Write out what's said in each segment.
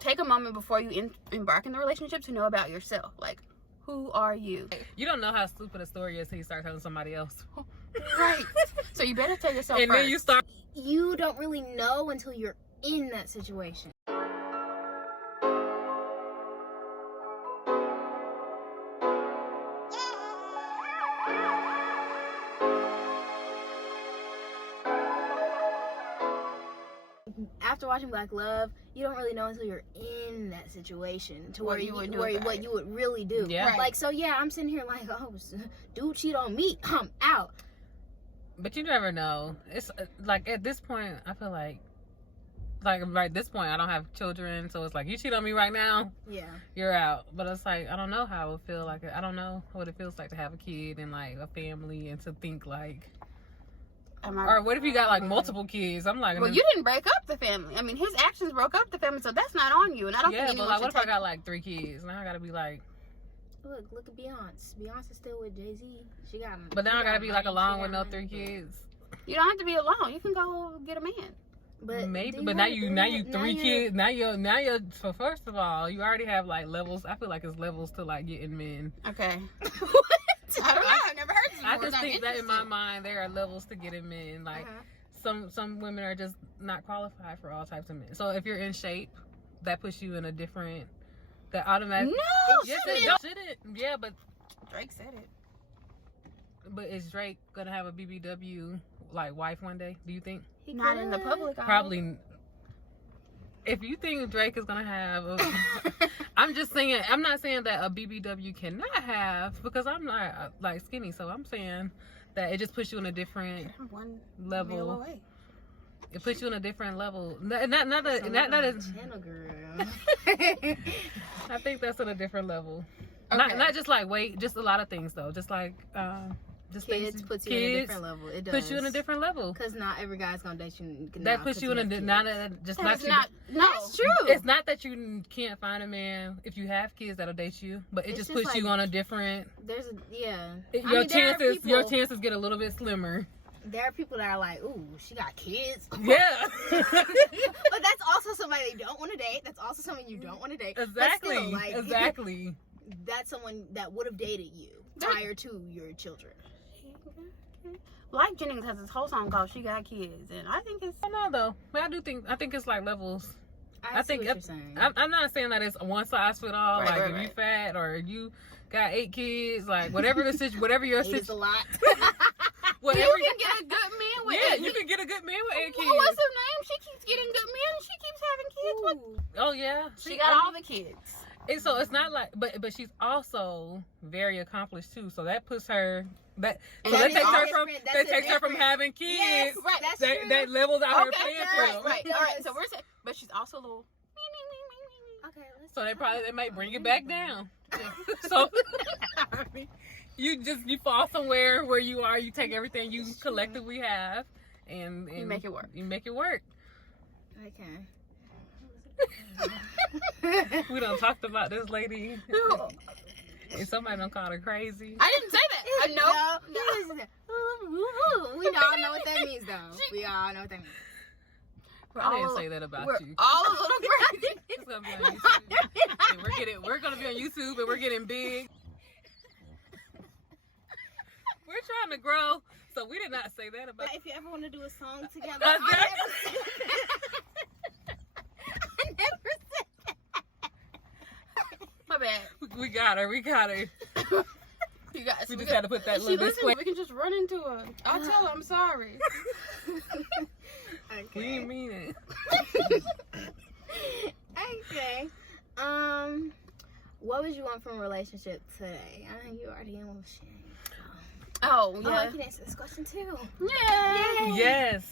take a moment before you embark in the relationship to know about yourself. Like, who are you? You don't know how stupid a story is until you start telling somebody else. Right. So you better tell yourself and first. Then you start. You don't really know until you're in that situation. After watching Black Love, you don't really know until you're in that situation to where what you would really do. Yeah. Right. Like, so yeah, I'm sitting here like, oh, dude cheat on me, I'm out. But you never know. It's like at this point, I feel like right this point, I don't have children, so it's like you cheat on me right now, Yeah, you're out. But it's like I don't know how it would feel like. I don't know what it feels like to have a kid and like a family and to think like. Or what if you got like multiple kids? I'm like, well, you didn't break up the family. I mean, his actions broke up the family, so that's not on you. And I don't think anyone but like, should what if I got like 3 kids? Now I gotta be like. look at Beyonce. Beyonce's still with Jay-Z. She got. But then I gotta be like alone with no 3 kids. You don't have to be alone. You can go get a man. But maybe, but now you 3 kids. Now you're. So first of all, you already have like levels. I feel like it's levels to like getting men. Okay. What? I don't know. I've never heard this before. I just think that in my mind there are levels to getting men. Like some women are just not qualified for all types of men. So if you're in shape, that puts you in a different. That automatic. No, yes, shouldn't. Yeah, but Drake said it. But is Drake gonna have a BBW like wife one day? Do you think? Not in the public eye. Probably. If you think Drake is gonna have, I'm just saying. I'm not saying that a BBW cannot have because I'm not like skinny. So I'm saying that it just puts you in a different level. It puts you in a different level. Not as. Channel girl. I think that's on a different level. Okay. Not just like weight, just a lot of things though. Just like just kids puts you in a different level. It does. Puts you in a different level. Because not every guy's gonna date you. That puts you in a That's not true. It's not that you can't find a man if you have kids that'll date you, but it just puts you on a different. There's Your chances get a little bit slimmer. There are people that are like, ooh, she got kids. Yeah. But that's also somebody they don't want to date. That's also someone you don't want to date. Exactly. Still, like, Exactly. That's someone that would have dated you prior to your children. Like Jennings has this whole song called "She Got Kids," and I think it's. I know though. But I think it's like levels. I think what you're saying. I'm not saying that it's one size fit all. Right, like if you fat or you got 8 kids, like whatever the situation, whatever your It's a lot. You can get a good man with. You can get a good man with 8 kids. What's her name? She keeps getting good men. And she keeps having kids. Oh yeah. She got all the kids. And so it's not like, but she's also very accomplished too. So that puts her that takes her from having kids. Yes, right. That's true. That levels out her playing field. Right. All right. So we're saying, but she's also a little. Okay. So they might bring it back down. So you fall somewhere where you are. You take everything you collectively have, and you make it work. You make it work. Okay. We done talked about this lady. And somebody done called her crazy. I didn't say that. I know. No. We all know what that means, though. We all know what that means. I didn't say that about you. All a little crazy. It's gonna be on YouTube. And we're gonna be on YouTube, and we're getting big. We're trying to grow, so we did not say that about. If you ever want to do a song together, I never said that. My bad. We got her. You guys. We just had to put that little disclaimer. We can just run into her. I'll tell her I'm sorry. We didn't mean it. Okay. What would you want from a relationship today? I know you already in with shit. Oh yeah. Oh, I can answer this question too. Yeah. Yes.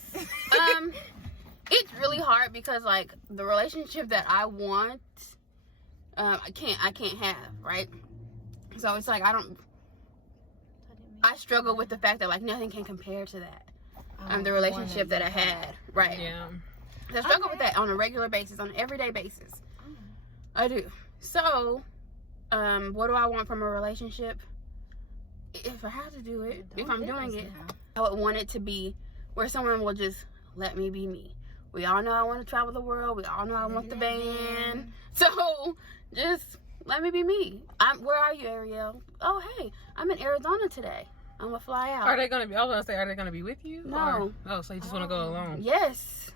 It's really hard because like the relationship that I want, I can't have, right? So it's like I struggle with the fact that like nothing can compare to that. The relationship that I had, right? Yeah. I struggle with that on a regular basis, on an everyday basis. I do. So, what do I want from a relationship? If I have to do it, if I'm doing it, I would want it to be where someone will just let me be me, We all know I want to travel the world. We all know I want the van. So just let me be me. Where are you, Ariel? Oh, hey, I'm in Arizona today. I'm gonna fly out. Are they gonna be? I was gonna say, are they gonna be with you? No. Or, so you just want to go alone? Yes.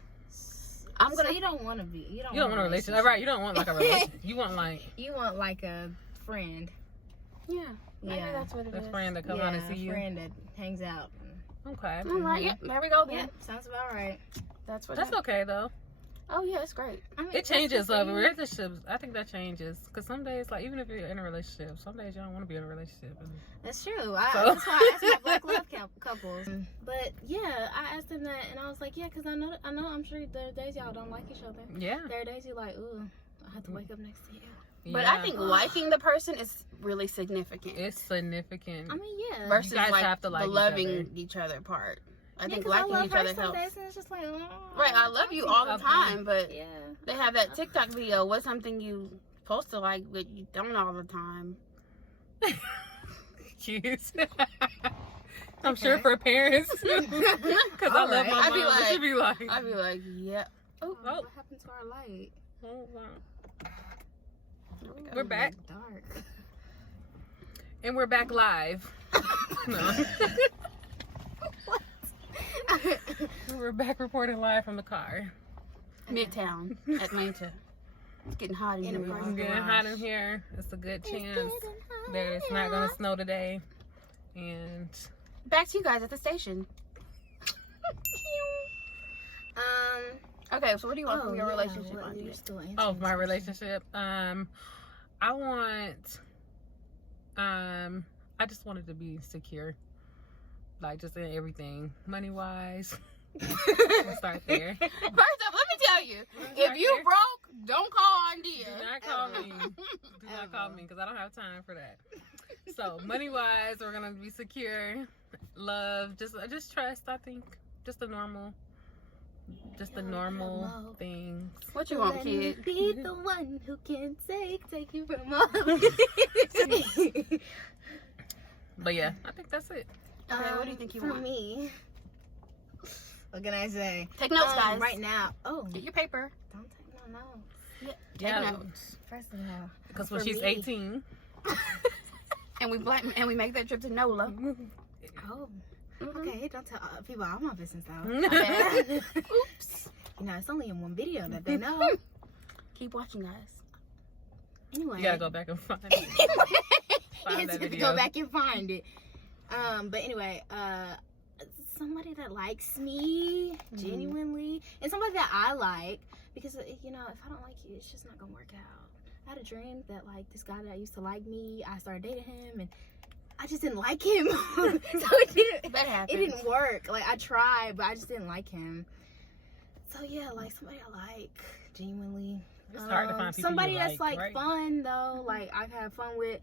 I'm gonna. So you don't want to be. You don't want a relationship, right? You don't want like a relationship. You want like a friend. Yeah. Maybe that's what it is. A friend that come out and see you. A friend that hangs out. Okay. All right. Yep. There we go. Then. Yep. Sounds about right. That's okay though. Oh yeah, it's great. I mean, it changes relationships. I think that changes because some days, like even if you're in a relationship, some days you don't want to be in a relationship. That's true. That's why I asked my black love couples. But yeah, I asked them that, and I was like, yeah, because I know. I'm sure there are days y'all don't like each other. Yeah. There are days you're like, ooh, I have to wake up next to you. But I think liking the person is really significant. It's significant. I mean, yeah. Versus you guys like have to like the loving each other part. I think liking each other helps. It's just like, right, I love you all the time, but yeah. They have that TikTok video. What's something you supposed to like, but you don't all the time? Cute. I'm sure for parents, because I love my mom. I'd be like, yeah. Oh, what happened to our light? Hold on. We're back. Dark. And we're back live. No. We're back reporting live from the car. Midtown, Atlanta. It's getting hot in here. It's getting hot in here. It's a good chance that it's not going to snow today. And back to you guys at the station. Okay, so what do you want from your relationship? My relationship. I want. I just wanted to be secure, like just in everything, money wise. We'll start there. First off, let me tell you, if you broke, don't call on Dia. Do not call me. Do not call me because I don't have time for that. So money wise, we're gonna be secure. Love, just trust. I think just the normal things. What you want, kid? Be the one who can take you from all. But yeah, I think that's it. Okay, what do you think you want? For me, what can I say? Take notes, guys. Right now. Oh, get your paper. Don't take no notes. Yeah, take notes. First of all, because when she's 18, and we make that trip to NOLA. Oh. Okay, don't tell people all my business though. Oops. You know, it's only in one video that they know. Keep watching, guys. Anyway. You gotta go back and find it. Find that video. Go back and find it. But anyway, somebody that likes me genuinely, and somebody that I like, because you know, if I don't like you, it's just not gonna work out. I had a dream that like this guy that used to like me, I started dating him, and I just didn't like him. So it didn't work. Like I tried, but I just didn't like him. So yeah, like somebody I like genuinely. It's hard to find people somebody you that's like right? fun though. Like I've had fun with.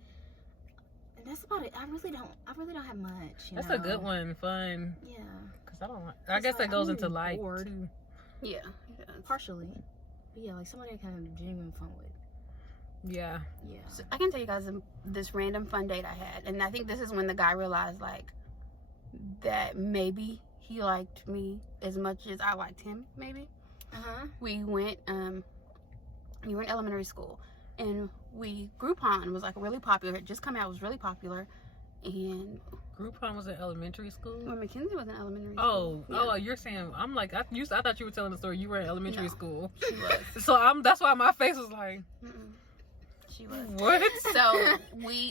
And that's about it. I really don't have much. That's a good one. Fun. Yeah. Cause I guess that goes into like too. Yeah. Partially. But yeah, like somebody I kind of genuine fun with. Yeah. Yeah. So I can tell you guys this random fun date I had, and I think this is when the guy realized like that maybe he liked me as much as I liked him. Maybe. We went. We were in elementary school, and Groupon was like really popular. It just come out. It was really popular, and Groupon was in elementary school. Well, Mackenzie was in elementary school. Oh, you're saying I'm like I thought you were telling the story. You were in elementary school. She was. So that's why my face was like. She was. What? So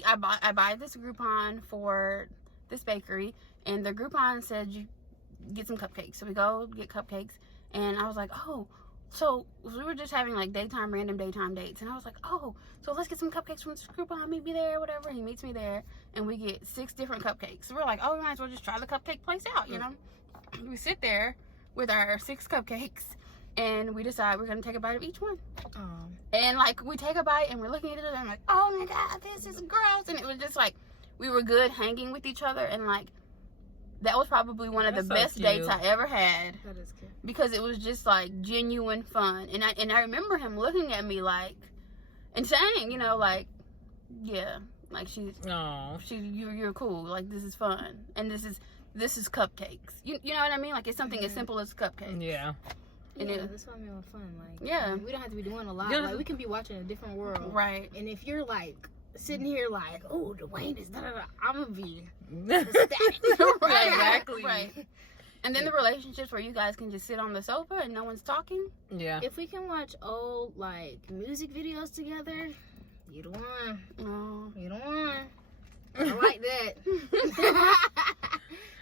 I buy this Groupon for this bakery, and the Groupon said you get some cupcakes. So we go get cupcakes, and I was like, oh. So we were just having like random daytime dates, and I was like, oh, so let's get some cupcakes from this Groupon. Meet me there, whatever. He meets me there, and we get 6 different cupcakes. So we're like, oh, we might as well just try the cupcake place out, you know? We sit there with our 6 cupcakes, and we decide we're gonna take a bite of each one. And like we take a bite, and we're looking at each other, and I'm like, oh my god, this is gross. And it was just like we were good hanging with each other, and like that was probably one of the best dates I ever had. That is cute. Because it was just like genuine fun. And I remember him looking at me like and saying, you know, like, yeah, like you're cool. Like this is fun. And this is cupcakes. You know what I mean? Like it's something as simple as cupcakes. Yeah. And yeah, that's what I mean with fun. Like, yeah, we don't have to be doing a lot. Yeah. Like, we can be watching a different world. right. And if you're like sitting here like, oh, Dwayne is da da da, I'm gonna be ecstatic. Right, Exactly. Right. And then the relationships where you guys can just sit on the sofa and no one's talking. Yeah. If we can watch old like music videos together, you the one. Oh. You the one. I like that.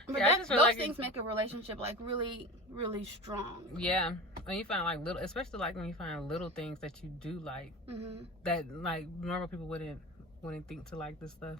But Yeah, I that, just those feel like things make a relationship like really, really strong. Yeah. When you find like little, especially like when you find little things that you do like, Mm-hmm. that like normal people wouldn't think to like this stuff.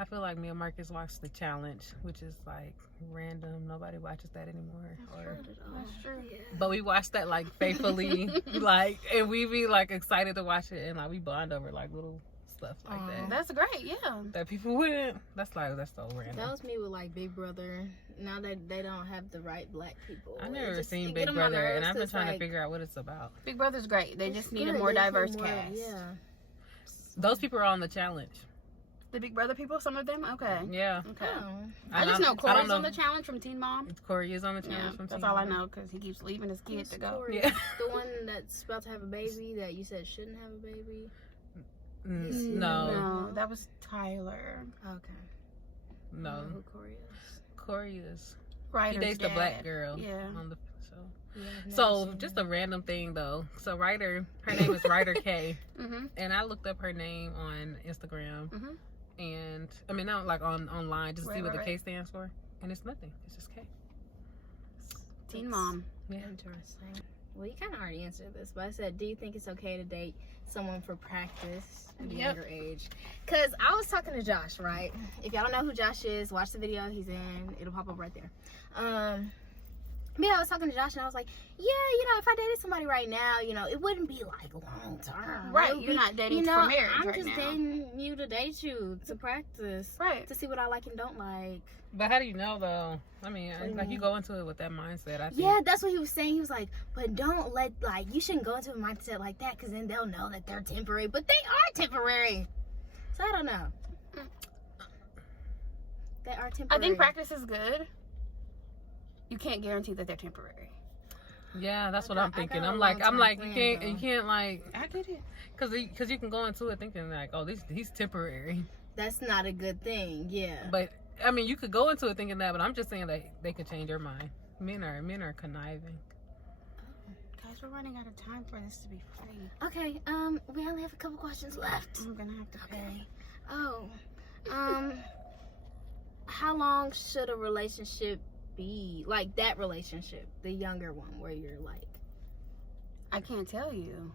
I feel like me and Marcus watched The Challenge, which is like random. Nobody watches that anymore. That's true. Yeah. But we watch that like faithfully, like, and we be like excited to watch it, and like we bond over like little stuff like that. That's great, yeah. That people wouldn't. That's so That random. was me with like Big Brother. Now that they don't have the right black people. I It never just- seen it Big get on my Brother, and nerves I've been 'cause, trying to like, figure out what it's about. Big Brother's great. They it's just need a good. more They need diverse more- cast. Yeah. Those people are on The Challenge. The Big Brother people, some of them? Okay. Yeah. Okay. Oh. I just know Corey's know. on the challenge from Teen Mom. Corey is on The Yeah, Challenge from that's Teen all I Mom. know because he keeps leaving his kid to go. Corey? Yeah. The one that's about to have a baby that you said shouldn't have a baby. No. No, that was Tyler. Okay. I No. don't know who Corey is. Corey is. He Ryder's dates the dad. black girl Yeah. on the show. Yeah, I've never So, seen just him. a random thing though. So, her name is Ryder K. Mm-hmm. And I looked up her name on Instagram. Mm-hmm. And, I mean, not like online, just to see Right, what the right, K stands for. And it's nothing. It's just K. Teen Mom. Yeah. Interesting. Well, you kind of already answered this, but I said, do you think it's okay to date someone for practice at a Yep. younger age? Because I was talking to Josh, right? If y'all don't know who Josh is, watch the video he's in. It'll pop up right there. I was talking to Josh, and I was like, yeah, if I dated somebody right now, it wouldn't be like long term. Right, It would you're be, not dating for marriage I'm right just now. dating you to date you, to practice, Right. to see what I like and don't like. But how do you know though? I mean, What do you like you mean? go into it with that mindset. I think. Yeah, that's what he was saying. He was like, but don't let, you shouldn't go into a mindset like that because then they'll know that they're temporary. But they are temporary. So I don't know. They are temporary. I think practice is good. You can't guarantee that they're temporary. Yeah, that's I what I'm got- I thinking. got a I'm like, long-term you plan, can't like, I get it. because you can go into it thinking like, oh, he's temporary. That's not a good thing. Yeah. But I mean, you could go into it thinking that, but I'm just saying that they could change their mind. Men are conniving. Guys, we're running out of time for this to be free. Okay. We only have a couple questions left. I'm gonna have to pay. Oh. How long should a relationship be? Like that relationship, the younger one, where you're like, I can't tell you.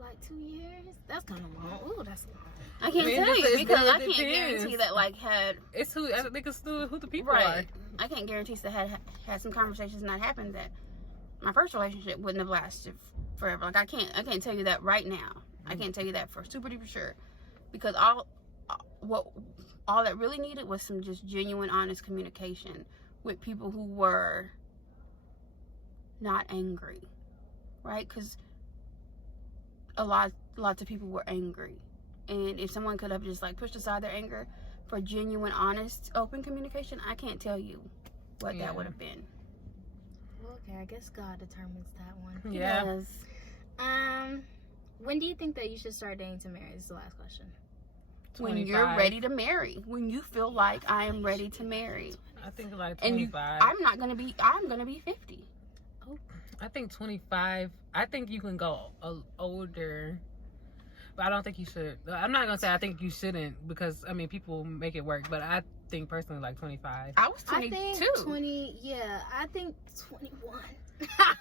like 2 years? That's kind of long. Ooh, that's long. I can't I mean, tell it you just- because it I can't depends. guarantee that It's who I think it's who the people right. I can't guarantee that had some conversations not happened that my first relationship wouldn't have lasted forever. Like I can't tell you that right now. I can't tell you that for super duper sure, because all that really needed was some just genuine, honest communication with people who were not angry, right? Because lots of people were angry, and if someone could have just like pushed aside their anger for genuine, honest, open communication, I can't tell you what Yeah. that would have been. Well, okay, I guess God determines that one. Yeah. Yes. When do you think that you should start dating to marry? This is the last question. When you're 25. ready to marry, when you feel like I am ready to marry, I think like and 25. I'm gonna be 50. I think 25. I think you can go older, but I don't think you should. I'm not gonna say I think you shouldn't, because I mean people make it work, but I think personally like 25. I was I 22. think 20. Yeah, I think 21.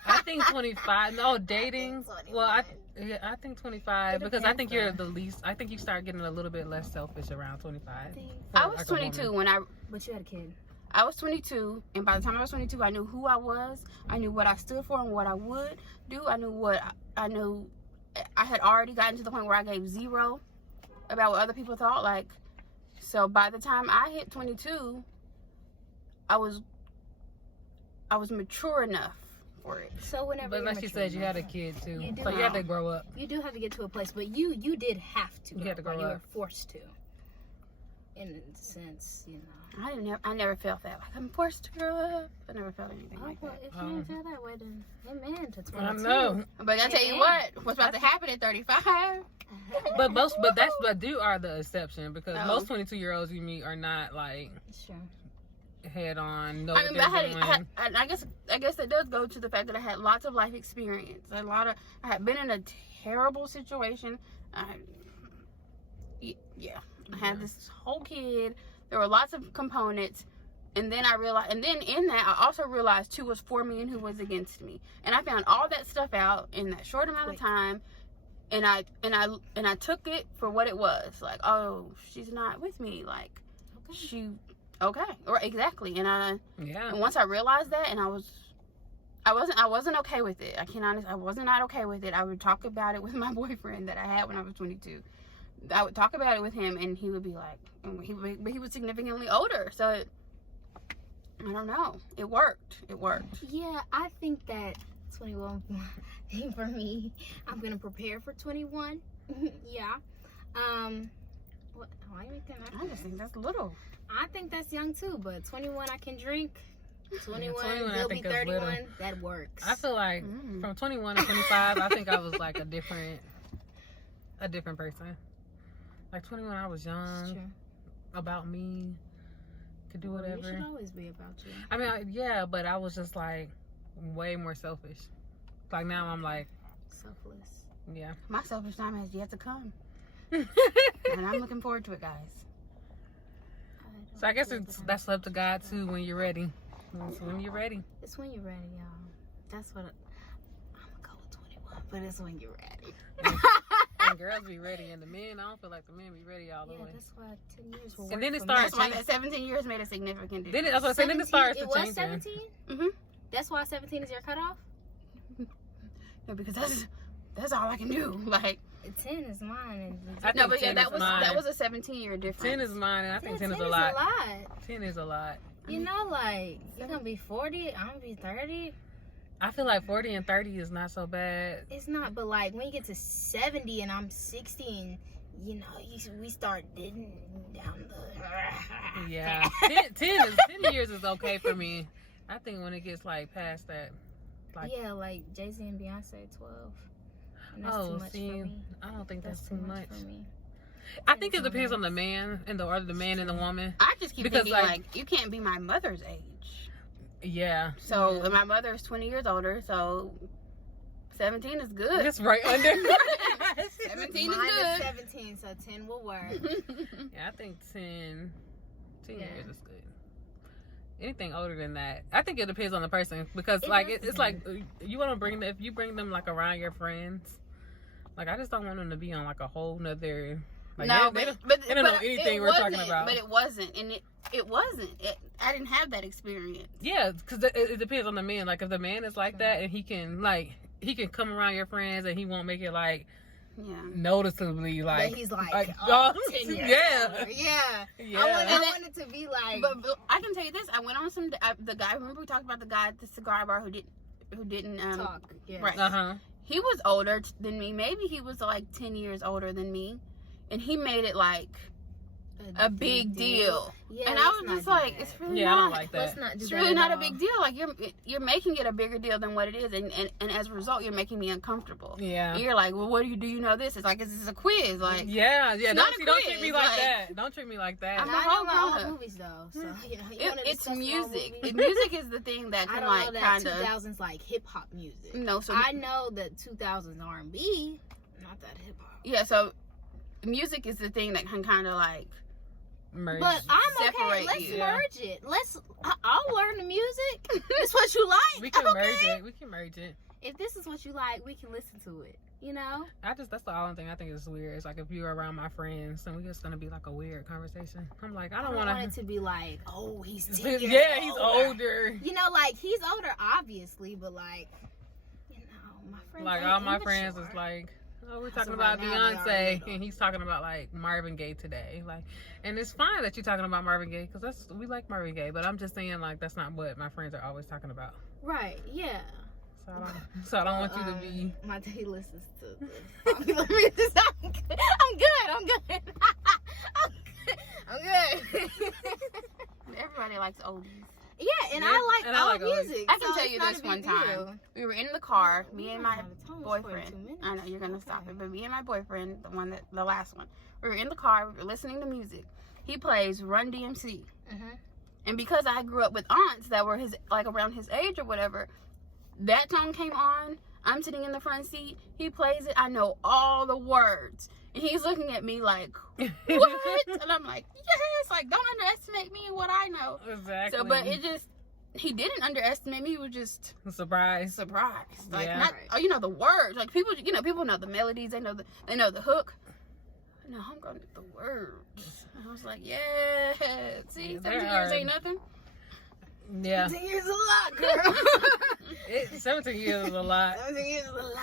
I think 25. No, dating. Well, I 21. think 25 It because I depends, think you're though. the least. I think you start getting a little bit less selfish around 25. I was Like a woman. 22 when But you had a kid. I was 22, and by the time I was 22, I knew who I was. I knew what I stood for and what I would do. I knew I had already gotten to the point where I gave zero about what other people thought. Like, so by the time I hit 22, I was mature enough for it. So whenever But you're like she mature said, you had a enough, kid too, You do so you had to now. grow up. you do have to get to a place, but you did have to. You had to grow You were up. forced to. in a sense, you know. I never felt that. Like, I'm forced to grow up. I never felt anything like Well, that. if you didn't feel that way, then amen to 22. I know. But I tell you what's about to happen at 35? But you are the exception, because most 22-year-olds you meet are not like Sure. head on. No, I mean, I guess that does go to the fact that I had lots of life experience. I had been in a terrible situation. I had this whole kid. There were lots of components, and then in that I also realized who was for me and who was against me, and I found all that stuff out in that short amount of time, and I took it for what it was. Like, oh, she's not with me. Like, or exactly, and once I realized that, and I wasn't okay with it. I wasn't not okay with it. I would talk about it with my boyfriend that I had when I was 22. I would talk about it with him, and he would be like, but he was significantly older, so I don't know. It worked. Yeah, I think that 21 for me, I'm gonna prepare for 21. Yeah. What? Why are you making that? I just think that's little. I think that's young too, but 21 I can drink. 21 he'll be 31. That works. I feel like from 21 to 25, I think I was like a different person. Like 21, I was young, about me, could do whatever. It should always be about you. I mean, but I was just like way more selfish. Like now I'm like selfless. Yeah. My selfish time has yet to come. And I'm looking forward to it, guys. So I guess that's up to God too when you're ready. It's when you're ready. It's when you're ready, y'all. That's what I'm gonna go with 21, but it's when you're ready. And girls be ready, and the men, I don't feel like the men be ready all the way. Yeah, that's why 10 years will And then it work for me. starts. That's why that 17 years made a significant difference. Then it starts to It was change. 17? Mm-hmm. That's why 17 is your cutoff? Yeah, because that's all I can do. Like 10 is mine. that was a 17-year difference. 10 is mine, and I think 10 is a lot. 10 is a lot. You know, like, you're gonna be 40, I'm gonna be 30. I feel like 40 and 30 is not so bad. It's not, but like when you get to 70 and I'm 60, and you know, we start digging down the. Yeah, 10 years is okay for me. I think when it gets like past that, like like Jay-Z and Beyonce 12. And that's too much for me. I don't think that's too much. For me. I think it depends on the man and the man and the woman. I just keep thinking like you can't be my mother's age. Yeah. So and my mother is 20 years older, so 17 is good. That's right under. 17 Mine is good. 17, so 10 will work. Yeah, I think 10 years is good. Anything older than that, I think it depends on the person, because like it's like you want to bring them, if you bring them like around your friends, like I just don't want them to be on like a whole nother. Like, no, they don't know anything we're talking about. But it wasn't, and it wasn't. I didn't have that experience. Yeah, because it depends on the man. Like if the man is like that, and he can come around your friends, and he won't make it like noticeably like but he's like 10 years older. Yeah. I want it to be like. But I can tell you this: I went on the guy. Remember we talked about the guy at the cigar bar who didn't talk. Yeah. Right. He was older than me. Maybe he was like 10 years older than me. And he made it like a big deal. Yeah, and I was just like, it's really not. I don't like that. Let's not do it's that really not all. a big deal. Like you're making it a bigger deal than what it is, and as a result, you're making me uncomfortable. Yeah. And you're like, well, what do you know this? It's like, this is a quiz. Like, yeah. Don't treat me like like that. Don't treat me like that. I'm I know my old movies though, so it's music. Music is the thing that can like kind of 2000s like hip hop music. No, so I know that 2000s R&B, not that hip hop. Yeah, so music is the thing that can kind of like merge. But I'm okay. Let's merge it. I'll learn the music. It's what you like. We can merge it. We can merge it. If this is what you like, we can listen to it. You know? That's the only thing I think is weird. It's like if you're around my friends, and we're just gonna be like a weird conversation. I'm like, I don't want it to be like, oh, he's 10 years he's older. You know, like he's older, obviously, but like, you know, my friends. Like all my friends is like, oh, we're talking about Beyonce, and he's talking about like Marvin Gaye today. Like, and it's fine that you're talking about Marvin Gaye because we like Marvin Gaye, but I'm just saying like that's not what my friends are always talking about. Right? Yeah. So I don't want you to be. My day listens to this. I'm good. I'm good. I'm good. Okay. Everybody likes oldies. Yeah, and I like old music. I can so tell it's you not this a big one deal. time. We were in the car, me and my Out of time. It's boyfriend. 42 minutes. I know you're gonna stop Okay. it, but me and my boyfriend, the last one, we were in the car. We were listening to music. He plays Run DMC, and because I grew up with aunts that were around his age or whatever, that song came on. I'm sitting in the front seat. He plays it. I know all the words. And he's looking at me like, what? And I'm like, yes. Like, don't underestimate me and what I know. Exactly. So, but he didn't underestimate me. He was just surprised. Like, Yeah. not, the words. Like, people know the melodies. They know the hook. No, I'm going to the words. I was like, yeah. See, 17 years ain't nothing. Yeah. 17 years is a lot, girl. 17 years is a lot. 17 years is a lot.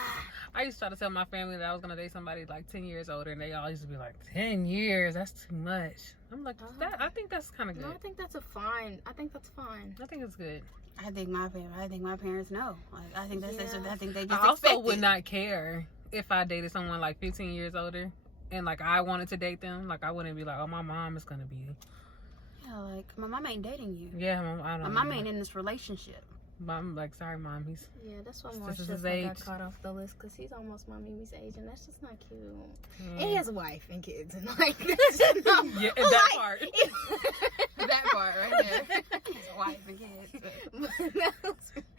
I used to try to tell my family that I was going to date somebody like 10 years older, and they all used to be like, 10 years? That's too much. I'm like, I think that's kind of good. No, I think that's fine. I think it's good. I think my parents know. Like, I think that's Yeah. I think they just I also expect would it. not care if I dated someone like 15 years older, and like I wanted to date them. Like I wouldn't be like, oh, my mom is going to be. Yeah, like, my mom ain't dating you. Yeah, I don't My know. mom ain't in this relationship. But I'm like, sorry, mom. He's Yeah, that's why This Marsh is just his age. got caught off the list because he's almost my Mimi's age, and that's just not cute. mm. And he has a wife and kids, and like that's just not Yeah, that part. That part right there. His wife and kids.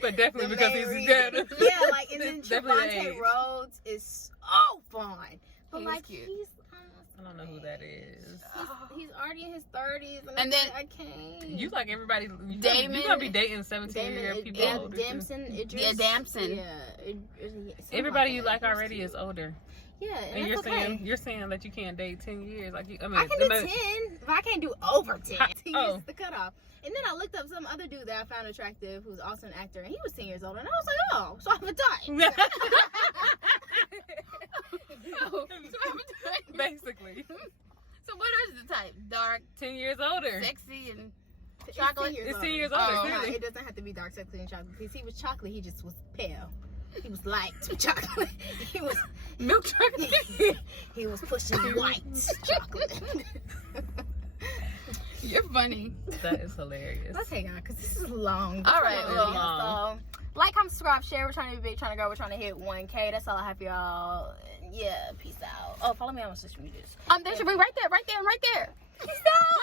But definitely The because main he's reason. dead. Yeah, like, and then It's definitely the Trevante age. Rhodes is so fun, but He is like cute. he's I don't know who that is. he's already in his 30s, And and then- then I can't. You like everybody. You Damon- gonna be dating 17-year people older. too. Damson, Idris. Yeah, Damson. Yeah, something Everybody you that. like He's already cute. is older, Yeah, and and you're that's okay. saying that you can't date 10 years. Like I mean, I can do 10, but I can't do over 10. 10 Oh. years is the cutoff. And then I looked up some other dude that I found attractive who's also an actor, and he was 10 years older. And I was like, oh, so I have a type. Oh, so I'm doing- Basically, So what is the type? Dark, 10 years older. sexy, and It's chocolate? 10 years It's older. 10 years older, Oh, clearly. no, it doesn't have to be dark, sexy, and chocolate. Because he was chocolate, he just was pale. He was light chocolate. He was milk chocolate. he was pushing white chocolate. You're funny. That is hilarious. Let's hang on, because this is long. All right, This is well, long. So, like, comment, subscribe, share. We're trying to be big, trying to grow. We're trying to hit 1K. That's all I have for y'all. Yeah, peace out. Oh, follow me on my social medias. There should be right there. Peace out.